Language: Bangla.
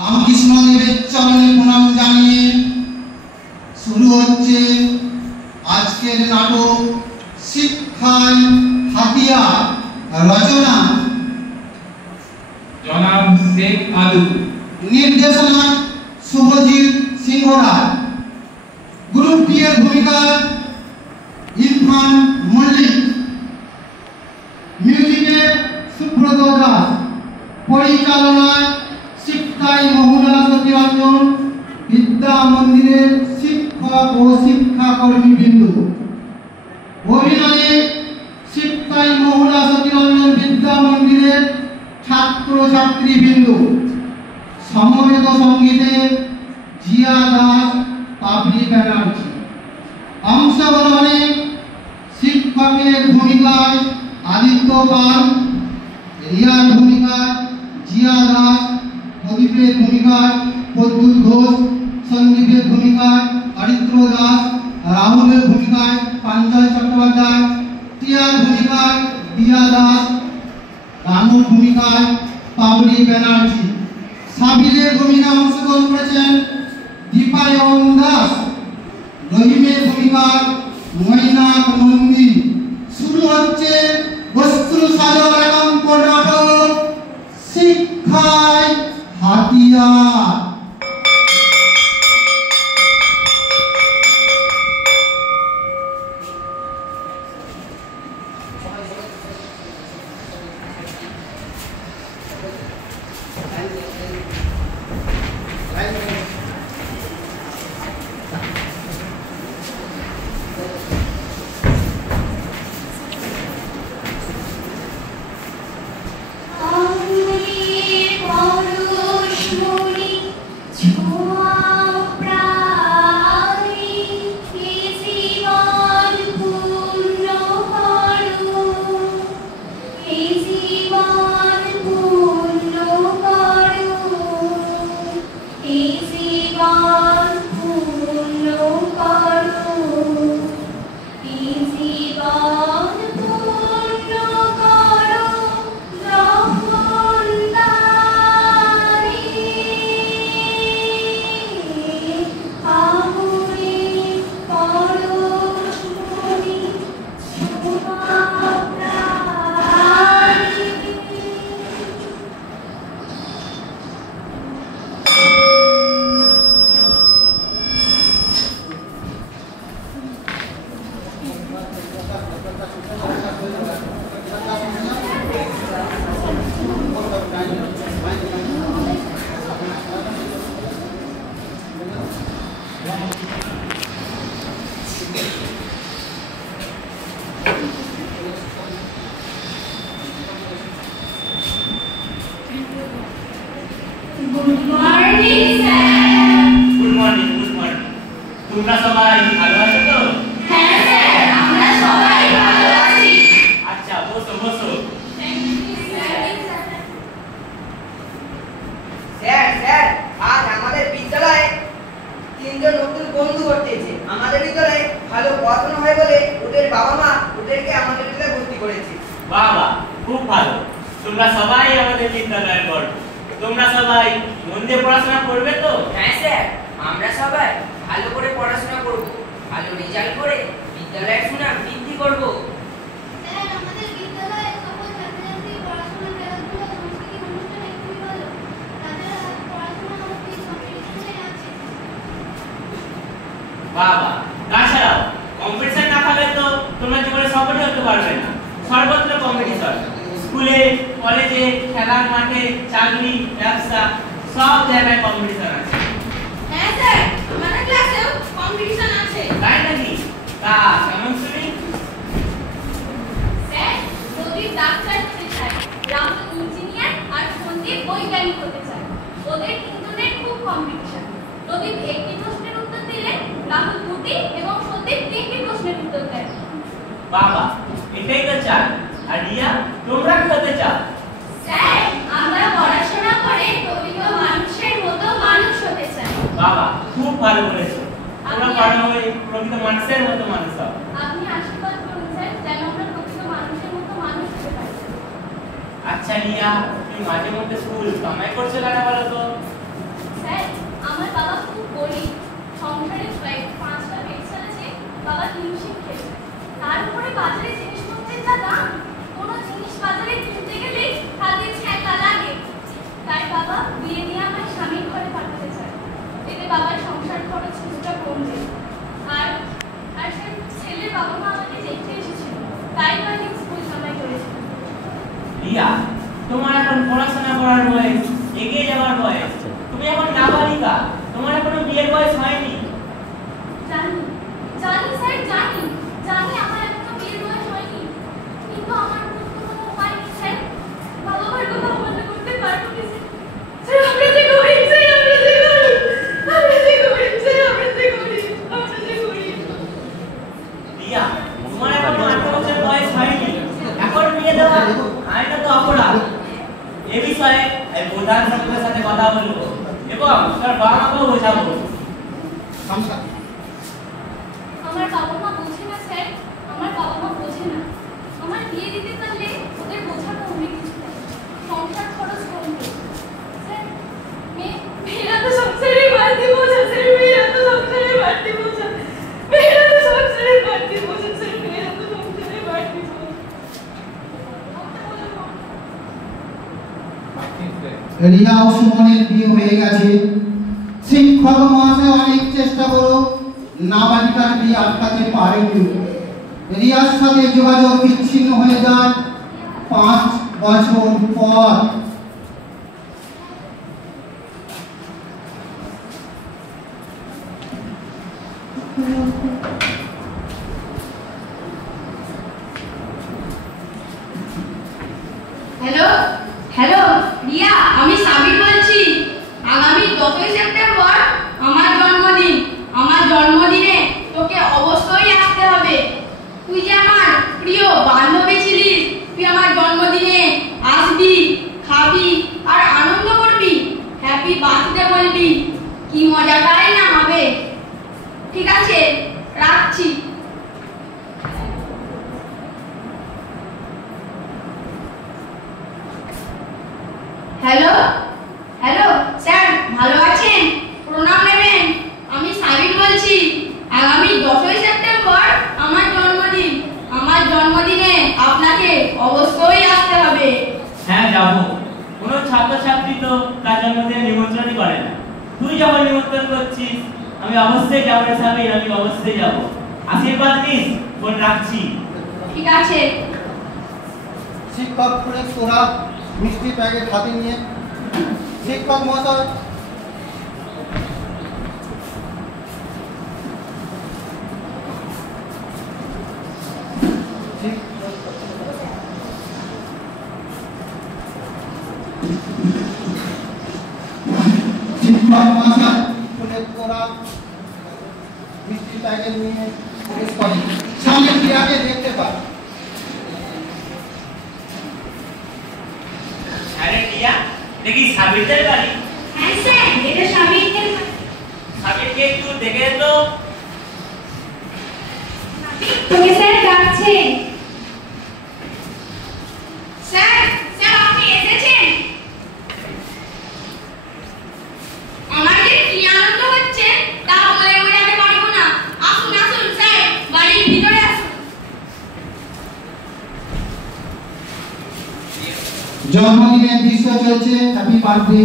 রামকৃষ্ণদেবের চরণে প্রণাম জানিয়ে শুরু হচ্ছে আজকের নাটক শিক্ষায় হাতিয়ার। রচনা জনাব শেখ আলু, নির্দেশনা শুভজিৎ সিংহ রায়। গ্রুপ ডি এর ভূমিকা ইরফান মল্লিক, মিউজিকে সুব্রত দাস, পরিচালনায় শিক্ষায় মহুলা সতীরঞ্জন, বিদ্যা মন্দিরের শিক্ষক ও শিক্ষাকর্মীবৃন্দ। অভিনয়ে শিক্ষায় মহুলা সতীরঞ্জন বিদ্যা মন্দিরের ছাত্র ছাত্রীবৃন্দ। সমবেত সঙ্গীতে জিয়া দাস, পাপড়ি ব্যানার্জি। অংশগ্রহণে শিক্ষকের ভূমিকায় আদিত্য পাল, রিয়ার ভূমিকায় জিয়া দাস, প্রদীপের ভূমিকায় প্রদ্যুৎ ঘোষ, সন্দীপের ভূমিকায় হরিদ্র দাস, রাহুলের ভূমিকায় পাঞ্জল চট্টোপাধ্যায়, টিয়ার ভূমিকায় দিয়া দাস, রানুর ভূমিকায় পাপড়ি ব্যানার্জি। সাবিরের ভূমিকায় অংশগ্রহণ করেছেন দীপায়ন দাস, রহিমের ভূমিকায় মৈনাক নন্দী। শুরু হচ্ছে বস্ত্র সাজক একাঙ্ক নাটক শিক্ষায় হাতিয়ার। তোমরা সবাই ভালো আছো তো? হ্যাঁ স্যার, আমরা সবাই ভালো আছি। আচ্ছা, বসো বসো। স্যার স্যার, আজ আমাদের বিদ্যালয়ে তিনজন নতুন বন্ধু ঘটেছে। আমাদের বিদ্যালয়ে ভালো পড়াশোনা হয় বলে ওদের বাবা মা ওদেরকে আমাদের বিদ্যালয়ে ভর্তি করেছে। বাহ বাহ, খুব ভালো। তোমরা সবাই আমাদের বিদ্যালয়ের গর্ব। তোমরা সবাই মন দিয়ে পড়াশোনা করবে তো? হ্যাঁ স্যার, আমরা সবাই ভালো করে পড়াশোনা করব, ভালো রেজাল্ট করে বিদ্যালয়ের সুনাম বৃদ্ধি করব। স্যার, আমাদের বিদ্যালয়ে সকল ছাত্রছাত্রী পড়াশোনা, খেলাধুলা, সাংস্কৃতিক অনুষ্ঠানে খুবই ভালো। তাছাড়া পড়াশোনা ও কুইজ কম্পিটিশনে আছে। বাহ বাহ, তাছাড়াও কম্পিটিশন না থাকলে তো তোমরা জীবনে সফলই হতে পারবে না। সর্বত্র কম্পিটিশন, স্কুলে, কলেজে, খেলার মাঠে, চাকরি, ব্যবসা, সব জায়গায় কম্পিটিশন আছে। হ্যাঁ স্যার, আমাদের ক্লাসেও কম্পিটিশন আছে। তাই নাকি? তা কেমন তুমি? স্যার, প্রদীপ ডাক্তার হতে চায়, রাহুল ইঞ্জিনিয়ার আর সন্দীপ বৈজ্ঞানিক হতে চায়। ওদের তিনজনের খুব কম্পিটিশন। প্রদীপ একটি প্রশ্নের উত্তর দিলে রাহুল দুটি এবং সন্দীপ তিনটি প্রশ্নের উত্তর দেয়। বাবা, এটাই তো চাই। আর রিয়া, তোমরা কি হতে চাও? স্যার, আমরা পড়াশোনা করে প্রকৃত মানুষের মতো মানুষ হতে চাই। বাবা, খুব ভালো বলেছো। তোমরা পারো হয়ে প্রকৃত মানুষের মতো মানুষ হও। আপনি আশীর্বাদ করুন স্যার, যেন আমরা প্রকৃত মানুষের মতো মানুষ হতে পারি। আচ্ছা রিয়া, তুমি মাঝে মধ্যে স্কুল কামাই করছো কেন বলো তো? বাবার সংসার খরচ কিছুটা কমবে। আর আর স্যার ছেলের বাবা মা আমাকে দেখতে এসেছিল, তাই আমি স্কুল জামাই করেছিল। রিয়া, তোমার এখন পড়াশোনা করার বয়স, এগিয়ে যাওয়ার বয়স। তুমি এখন নাবালিকা, তোমার এখনো বিয়ের বয়স হয়নি। জানি জানি স্যার, জানি জানি আমার এখনো বিয়ের বয়স হয়নি, কিন্তু আমার কোনো উপায় নেই স্যার। বাবা মার কথা মনে করতে পারবো না স্যার। আমরা যে গরিব স্যার, আমরা যে গরিব, আমরা যে গরিব স্যার, আমরা যে গরিব, আমরা যে গরিব। রিয়া, তোমার এখনো 18 বছর বয়স হয়নি, এখন বিয়ে দেওয়া আইনত অপরাধ। এ বিষয়ে এই প্রধান শিক্ষকের সাথে কথা বলবো এবং তার বাবা মাকেও বোঝাবো। আমার বাবা মা বোঝে না স্যার, আমার বাবা মা বোঝে না। আমার বিয়ে দিতে পারলে ওদের বোঝা কমবে কিছুটা, সংসার খরচ কমবে স্যার। মেয়েরা তো সংসারে বাড়তি বোঝা স্যার, মেয়েরা তো সংসারে বাড়তি বোঝা, মেয়েরা তো সংসারে বাড়তি বোঝা স্যার, মেয়েরা তো সংসারে বাড়তি বোঝা। রিয়া ও সুমনের বিয়ে হয়ে গেছে। শিক্ষক মহাশয় অনেক চেষ্টা করো নাবালিকার বিয়ে আটকাতে পারেনি। রিয়ার সাথে যোগাযোগ বিচ্ছিন্ন হয়ে যায় 5 বছর পর। হ্যালো হ্যালো রিয়া, আমি সাবির বলছি। আগামী 10ই সেপ্টেম্বর আমার জন্মদিন। আমার জন্মদিনে তোকে অবশ্যই আসতে হবে। তুই যে আমার প্রিয় বান্ধবী ছিলিস, তুই আমার জন্মদিনে আসবি, খাবি আর আনন্দ করবি, হ্যাপি বার্থডে বলবি। কি মজাটাই না হবে। ঠিক আছে, রাখছি। হ্যালো হ্যালো স্যার, ভালো আছেন? প্রণাম নেবেন। আমি সাবির বলছি। আগামী 10ই সেপ্টেম্বর আমার জন্মদিন। আমার জন্মদিনে আপনাকে অবশ্যই আসতে হবে। হ্যাঁ, যাবো। কোনো ছাত্রছাত্রী তো তার জন্মদিনে নিমন্ত্রণই করে না। তুই যখন নিমন্ত্রণ করছিস আমি অবশ্যই যাবো রে সাবির, আমি অবশ্যই যাবো। আশীর্বাদ নিস, ফোন রাখছি। ঠিক আছে। শিক্ষক করে তোরা মিষ্টি প্যাকেট হাতে নিয়ে শিক্ষক মহাশয় ফুলের তোরা মিষ্টি প্যাকেট নিয়ে প্রবেশ করে। সামনে ক্রিয়াকে দেখতে পায়। আরে রিয়া, দেখি সাবিরদের বাড়ি। হ্যাঁ স্যার, এটা সাবিরদের বাড়ি। সাবিরকে একটু দেখে তো। তোকে স্যার ডাকছে। স্যার, স্যার আপনি এসেছেন? আমার যে কি আনন্দ হচ্ছে তা বলে বোঝাতে পারবো না। আসুন আসুন স্যার, বাড়ির ভিতরে আসুন। জন্মদিনের দৃশ্য চলছে, হ্যাপি বার্থডে।